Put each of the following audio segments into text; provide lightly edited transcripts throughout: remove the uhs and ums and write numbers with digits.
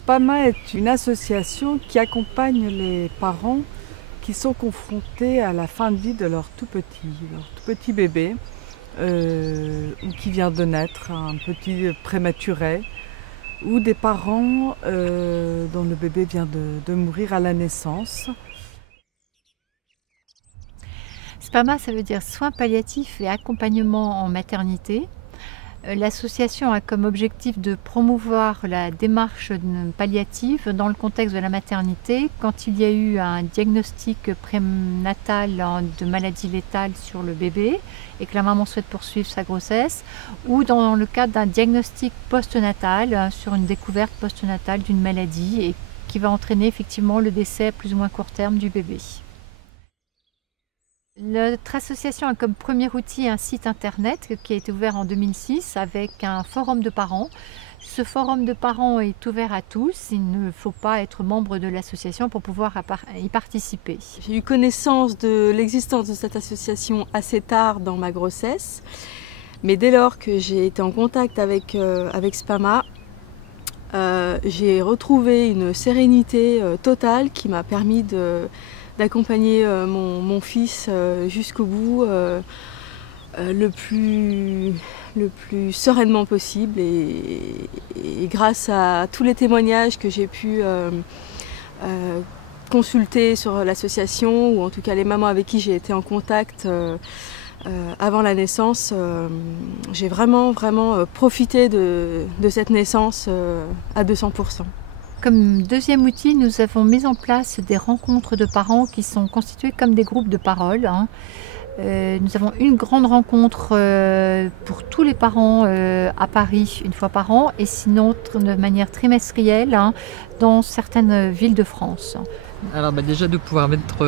SPAMA est une association qui accompagne les parents qui sont confrontés à la fin de vie de leur tout petit bébé, ou qui vient de naître, un petit prématuré, ou des parents dont le bébé vient de mourir à la naissance. SPAMA, ça veut dire soins palliatifs et accompagnement en maternité. L'association a comme objectif de promouvoir la démarche palliative dans le contexte de la maternité quand il y a eu un diagnostic prénatal de maladie létale sur le bébé et que la maman souhaite poursuivre sa grossesse, ou dans le cadre d'un diagnostic postnatal sur une découverte postnatale d'une maladie et qui va entraîner effectivement le décès à plus ou moins court terme du bébé. Notre association a comme premier outil un site internet qui a été ouvert en 2006 avec un forum de parents. Ce forum de parents est ouvert à tous, il ne faut pas être membre de l'association pour pouvoir y participer. J'ai eu connaissance de l'existence de cette association assez tard dans ma grossesse, mais dès lors que j'ai été en contact avec SPAMA, j'ai retrouvé une sérénité totale qui m'a permis d'accompagner mon fils jusqu'au bout le plus sereinement possible, et grâce à tous les témoignages que j'ai pu consulter sur l'association, ou en tout cas les mamans avec qui j'ai été en contact avant la naissance, j'ai vraiment profité de cette naissance à 200%. Comme deuxième outil, nous avons mis en place des rencontres de parents qui sont constituées comme des groupes de parole. Nous avons une grande rencontre pour tous les parents à Paris une fois par an, et sinon de manière trimestrielle dans certaines villes de France. Alors déjà de pouvoir mettre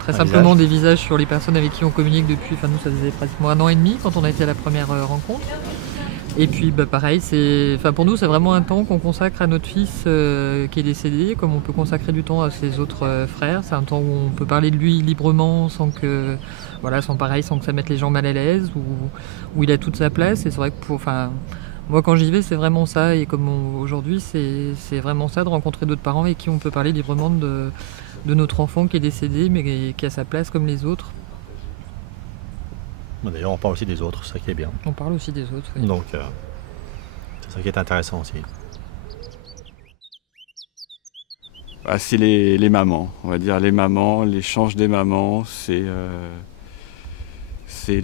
très simplement des visages sur les personnes avec qui on communique depuis, nous ça faisait pratiquement 1 an et demi quand on a été à la première rencontre. Et puis pareil, pour nous c'est vraiment un temps qu'on consacre à notre fils qui est décédé, comme on peut consacrer du temps à ses autres frères. C'est un temps où on peut parler de lui librement sans que ça mette les gens mal à l'aise, où il a toute sa place. Et c'est vrai que moi quand j'y vais c'est vraiment ça, et comme aujourd'hui c'est vraiment ça, de rencontrer d'autres parents avec qui on peut parler librement de notre enfant qui est décédé mais qui a sa place comme les autres. D'ailleurs, on parle aussi des autres, c'est ça qui est bien. On parle aussi des autres, oui. Donc, c'est ça qui est intéressant aussi. C'est les mamans, on va dire les mamans, l'échange des mamans, c'est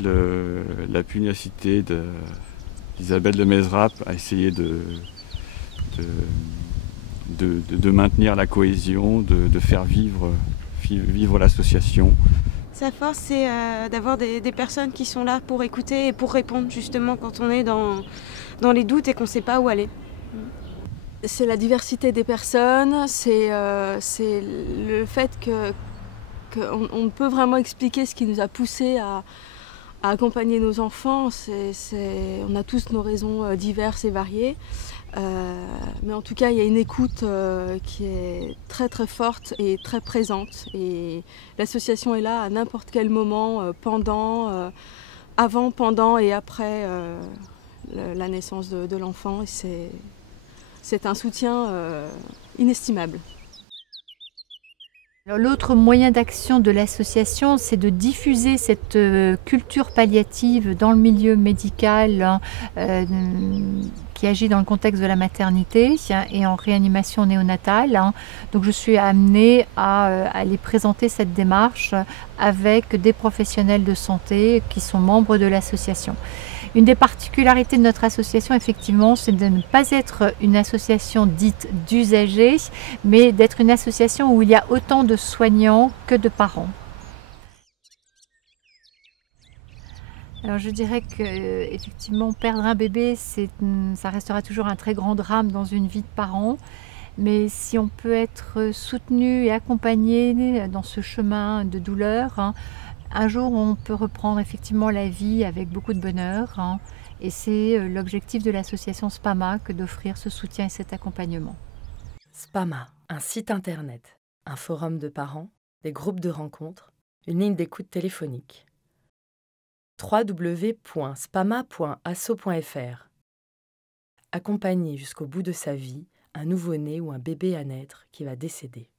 la pugnacité d'Isabelle de Mezrap à essayer de maintenir la cohésion, de faire vivre l'association. Sa force, c'est d'avoir des personnes qui sont là pour écouter et pour répondre, justement, quand on est dans les doutes et qu'on ne sait pas où aller. C'est la diversité des personnes, c'est le fait qu'on peut vraiment expliquer ce qui nous a poussé à accompagner nos enfants. On a tous nos raisons diverses et variées. Mais en tout cas, il y a une écoute qui est très très forte et très présente. Et l'association est là à n'importe quel moment, avant, pendant et après la naissance de l'enfant. Et c'est un soutien inestimable. L'autre moyen d'action de l'association, c'est de diffuser cette culture palliative dans le milieu médical qui agit dans le contexte de la maternité et en réanimation néonatale. Donc je suis amenée à aller présenter cette démarche avec des professionnels de santé qui sont membres de l'association. Une des particularités de notre association, effectivement, c'est de ne pas être une association dite d'usagers, mais d'être une association où il y a autant de soignants que de parents. Alors je dirais que effectivement, perdre un bébé, ça restera toujours un très grand drame dans une vie de parent. Mais si on peut être soutenu et accompagné dans ce chemin de douleur, un jour on peut reprendre effectivement la vie avec beaucoup de bonheur. Et c'est l'objectif de l'association SPAMA que d'offrir ce soutien et cet accompagnement. SPAMA, un site internet, un forum de parents, des groupes de rencontres, une ligne d'écoute téléphonique. www.spama.asso.fr. Accompagné jusqu'au bout de sa vie, un nouveau-né ou un bébé à naître qui va décéder.